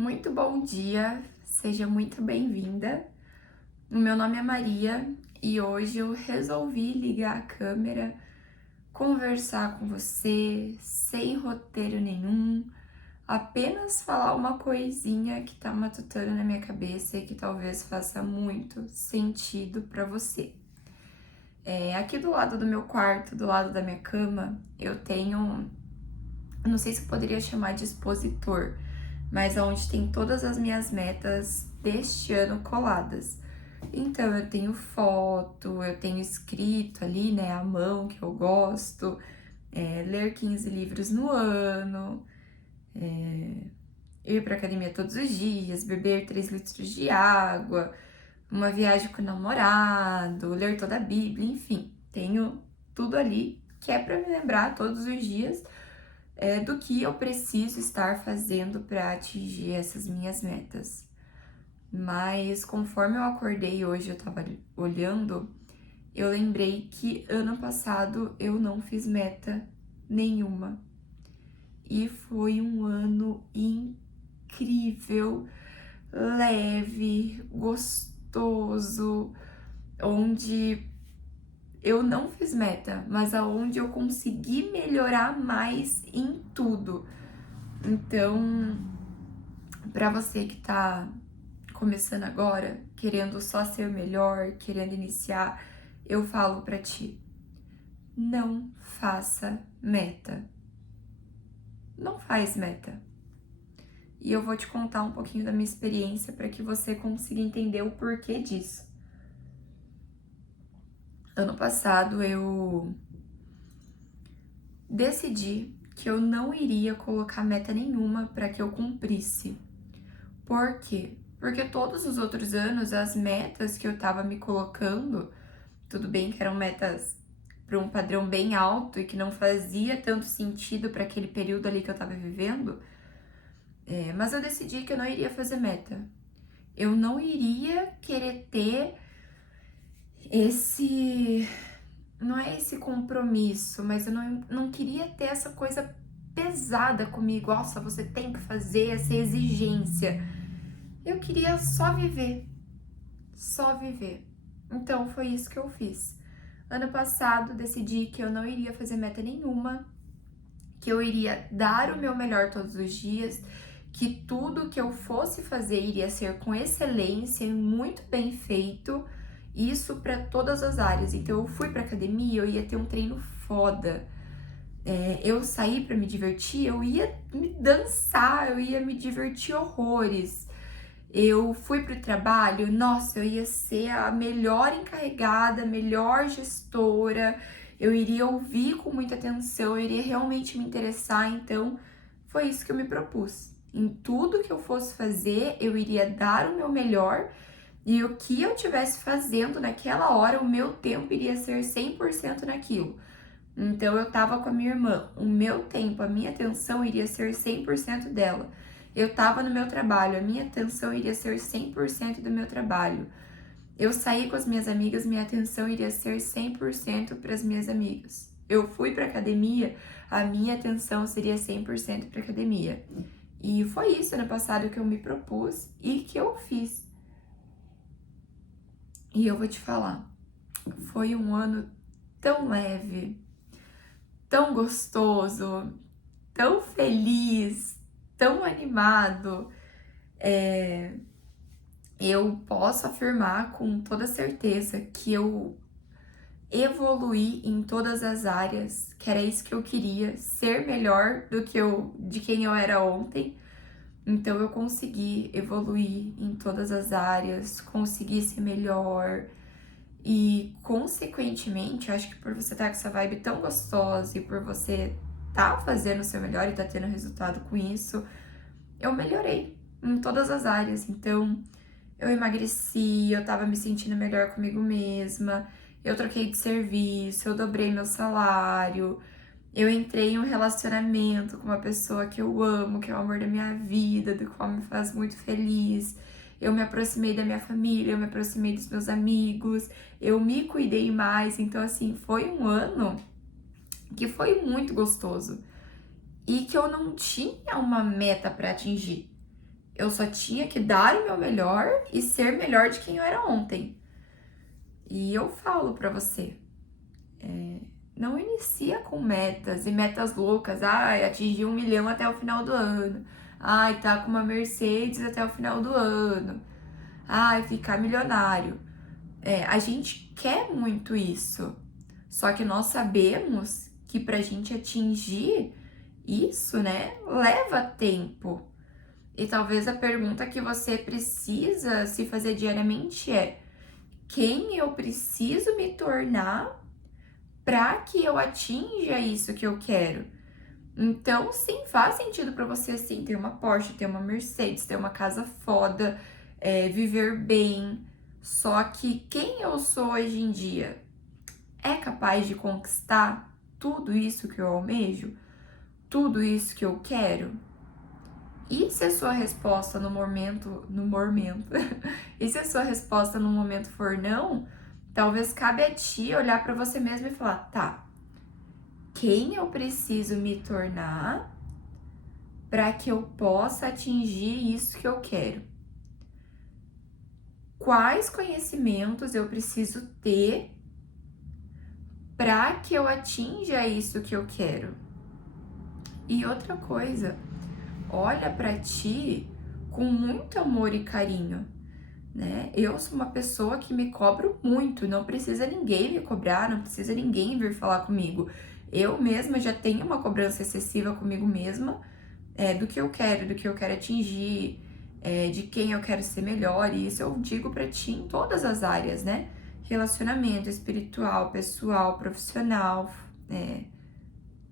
Muito bom dia, seja muito bem-vinda. O meu nome é Maria e hoje eu resolvi ligar a câmera, conversar com você sem roteiro nenhum, apenas falar uma coisinha que tá matutando na minha cabeça e que talvez faça muito sentido para você. Aqui do lado do meu quarto, do lado da minha cama, eu tenho, eu não sei se eu poderia chamar de expositor, mas onde tem todas as minhas metas deste ano coladas. Então, eu tenho foto, eu tenho escrito ali, né, à mão, que eu gosto, ler 15 livros no ano, ir pra academia todos os dias, beber 3 litros de água, uma viagem com o namorado, ler toda a Bíblia, enfim, tenho tudo ali que é pra me lembrar todos os dias do que eu preciso estar fazendo para atingir essas minhas metas. Mas conforme eu acordei hoje, eu tava olhando, eu lembrei que ano passado eu não fiz meta nenhuma. E foi um ano incrível, leve, gostoso, onde eu não fiz meta, mas aonde eu consegui melhorar mais em tudo. Então, para você que tá começando agora, querendo só ser melhor, querendo iniciar, eu falo para ti: não faça meta. Não faz meta. E eu vou te contar um pouquinho da minha experiência para que você consiga entender o porquê disso. Ano passado eu decidi que eu não iria colocar meta nenhuma para que eu cumprisse. Por quê? Porque todos os outros anos, as metas que eu tava me colocando, tudo bem que eram metas para um padrão bem alto e que não fazia tanto sentido para aquele período ali que eu tava vivendo, mas eu decidi que eu não iria fazer meta. Eu não iria querer ter esse. Não é esse compromisso, mas eu não queria ter essa coisa pesada comigo. Nossa, você tem que fazer essa exigência. Eu queria só viver. Só viver. Então foi isso que eu fiz. Ano passado decidi que eu não iria fazer meta nenhuma, que eu iria dar o meu melhor todos os dias, que tudo que eu fosse fazer iria ser com excelência e muito bem feito, isso para todas as áreas. Então eu fui para academia, eu ia ter um treino foda. Eu saí para me divertir, eu ia me dançar, eu ia me divertir horrores. Eu fui pro trabalho, nossa, eu ia ser a melhor encarregada, a melhor gestora, eu iria ouvir com muita atenção, eu iria realmente me interessar, então foi isso que eu me propus. Em tudo que eu fosse fazer, eu iria dar o meu melhor e o que eu estivesse fazendo naquela hora, o meu tempo iria ser 100% naquilo. Então eu tava com a minha irmã, o meu tempo, a minha atenção iria ser 100% dela. Eu tava no meu trabalho, a minha atenção iria ser 100% do meu trabalho. Eu saí com as minhas amigas, minha atenção iria ser 100% para as minhas amigas. Eu fui para academia, a minha atenção seria 100% para academia. E foi isso ano passado que eu me propus e que eu fiz. E eu vou te falar, foi um ano tão leve, tão gostoso, tão feliz, tão animado. Eu posso afirmar com toda certeza que eu evoluí em todas as áreas, que era isso que eu queria, ser melhor do que de quem eu era ontem. Então eu consegui evoluir em todas as áreas, consegui ser melhor e consequentemente, eu acho que por você estar com essa vibe tão gostosa e por você tá fazendo o seu melhor e tá tendo resultado com isso, eu melhorei em todas as áreas. Então, eu emagreci, eu tava me sentindo melhor comigo mesma, eu troquei de serviço, eu dobrei meu salário, eu entrei em um relacionamento com uma pessoa que eu amo, que é o amor da minha vida, do qual me faz muito feliz. Eu me aproximei da minha família, eu me aproximei dos meus amigos, eu me cuidei mais. Então, assim, foi um ano que foi muito gostoso e que eu não tinha uma meta para atingir. Eu só tinha que dar o meu melhor e ser melhor de quem eu era ontem. E eu falo pra você, não inicia com metas e metas loucas. Ai, atingir 1 milhão até o final do ano. Ai, tá com uma Mercedes até o final do ano. Ai, ficar milionário. A gente quer muito isso. Só que nós sabemos que pra gente atingir isso, né, leva tempo. E talvez a pergunta que você precisa se fazer diariamente é: quem eu preciso me tornar para que eu atinja isso que eu quero? Então, sim, faz sentido para você, sim, ter uma Porsche, ter uma Mercedes, ter uma casa foda, viver bem. Só que quem eu sou hoje em dia é capaz de conquistar tudo isso que eu almejo? Tudo isso que eu quero? E se a sua resposta e se a sua resposta no momento for não, talvez cabe a ti olhar para você mesmo e falar: tá, quem eu preciso me tornar para que eu possa atingir isso que eu quero? Quais conhecimentos eu preciso ter para que eu atinja isso que eu quero? E outra coisa, olha para ti com muito amor e carinho, né? Eu sou uma pessoa que me cobro muito, não precisa ninguém me cobrar, não precisa ninguém vir falar comigo. Eu mesma já tenho uma cobrança excessiva comigo mesma, do que eu quero atingir, de quem eu quero ser melhor, e isso eu digo pra ti em todas as áreas, né? Relacionamento espiritual, pessoal, profissional,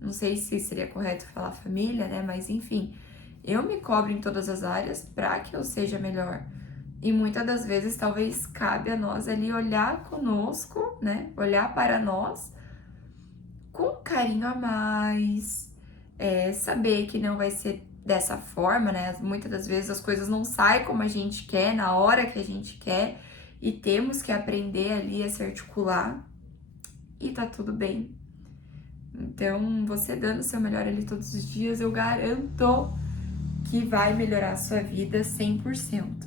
não sei se seria correto falar família, né? Mas enfim, eu me cobro em todas as áreas para que eu seja melhor. E muitas das vezes talvez cabe a nós ali olhar conosco, né? Olhar para nós com carinho a mais, saber que não vai ser dessa forma, né? Muitas das vezes as coisas não saem como a gente quer, na hora que a gente quer, e temos que aprender ali a se articular e tá tudo bem. Então, você dando o seu melhor ali todos os dias, eu garanto que vai melhorar a sua vida 100%.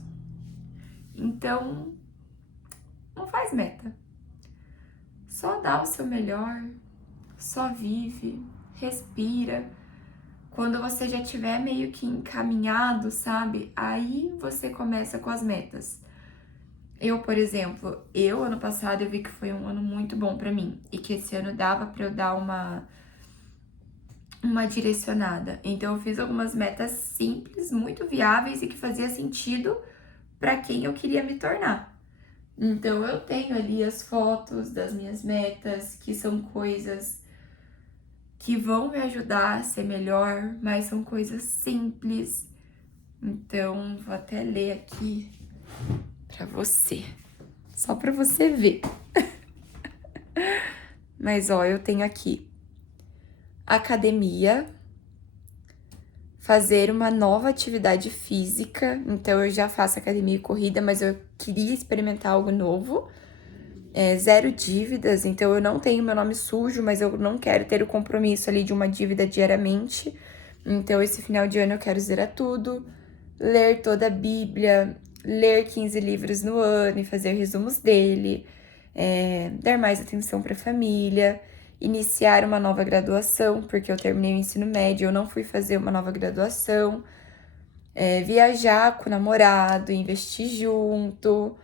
Então, não faz meta. Só dá o seu melhor, só vive, respira. Quando você já tiver meio que encaminhado, sabe? Aí você começa com as metas. Eu, por exemplo, ano passado eu vi que foi um ano muito bom pra mim e que esse ano dava pra eu dar uma direcionada. Então eu fiz algumas metas simples, muito viáveis e que fazia sentido para quem eu queria me tornar. Então eu tenho ali as fotos das minhas metas, que são coisas que vão me ajudar a ser melhor, mas são coisas simples. Então vou até ler aqui para você, só para você ver. Mas ó, eu tenho aqui academia, fazer uma nova atividade física. Então eu já faço academia e corrida, mas eu queria experimentar algo novo. 0 dívidas, então eu não tenho meu nome sujo, mas eu não quero ter o compromisso ali de uma dívida diariamente. Então esse final de ano eu quero zerar tudo, ler toda a Bíblia, ler 15 livros no ano e fazer resumos dele, dar mais atenção para a família, iniciar uma nova graduação, porque eu terminei o ensino médio, eu não fui fazer uma nova graduação, viajar com o namorado, investir junto.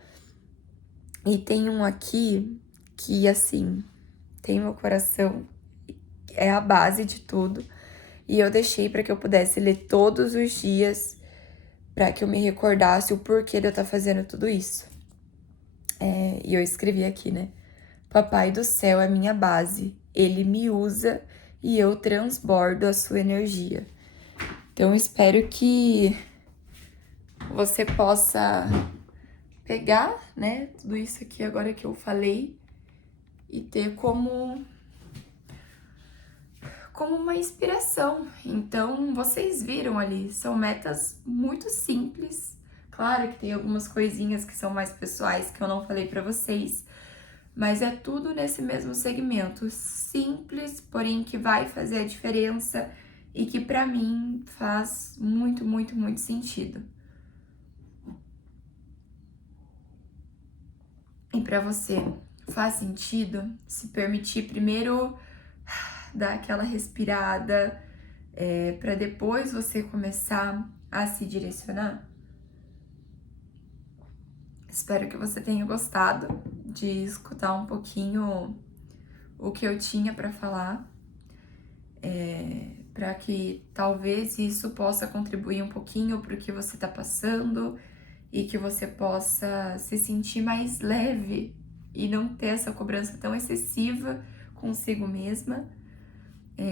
E tem um aqui que, assim, tem meu coração, é a base de tudo. E eu deixei para que eu pudesse ler todos os dias, para que eu me recordasse o porquê de eu estar fazendo tudo isso. E eu escrevi aqui, né? Papai do céu é minha base, ele me usa e eu transbordo a sua energia. Então, eu espero que você possa pegar, né, tudo isso aqui agora que eu falei e ter como uma inspiração. Então, vocês viram ali, são metas muito simples. Claro que tem algumas coisinhas que são mais pessoais que eu não falei pra vocês, mas é tudo nesse mesmo segmento, simples, porém que vai fazer a diferença e que pra mim faz muito, muito, muito sentido. E para você, faz sentido se permitir primeiro dar aquela respirada, para depois você começar a se direcionar? Espero que você tenha gostado de escutar um pouquinho o que eu tinha para falar, para que talvez isso possa contribuir um pouquinho para o que você está passando e que você possa se sentir mais leve e não ter essa cobrança tão excessiva consigo mesma.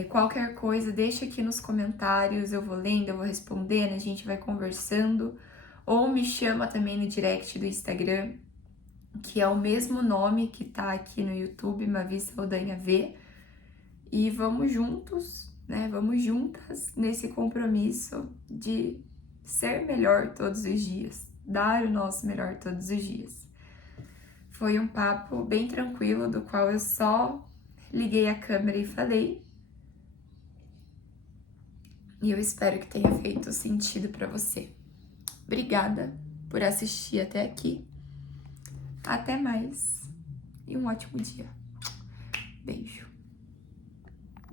Qualquer coisa, deixa aqui nos comentários, eu vou lendo, eu vou respondendo, a gente vai conversando. Ou me chama também no direct do Instagram, que é o mesmo nome que tá aqui no YouTube, Mavi Saldanha V. E vamos juntos, né? Vamos juntas nesse compromisso de ser melhor todos os dias, dar o nosso melhor todos os dias. Foi um papo bem tranquilo, do qual eu só liguei a câmera e falei. E eu espero que tenha feito sentido para você. Obrigada por assistir até aqui. Até mais e um ótimo dia. Beijo.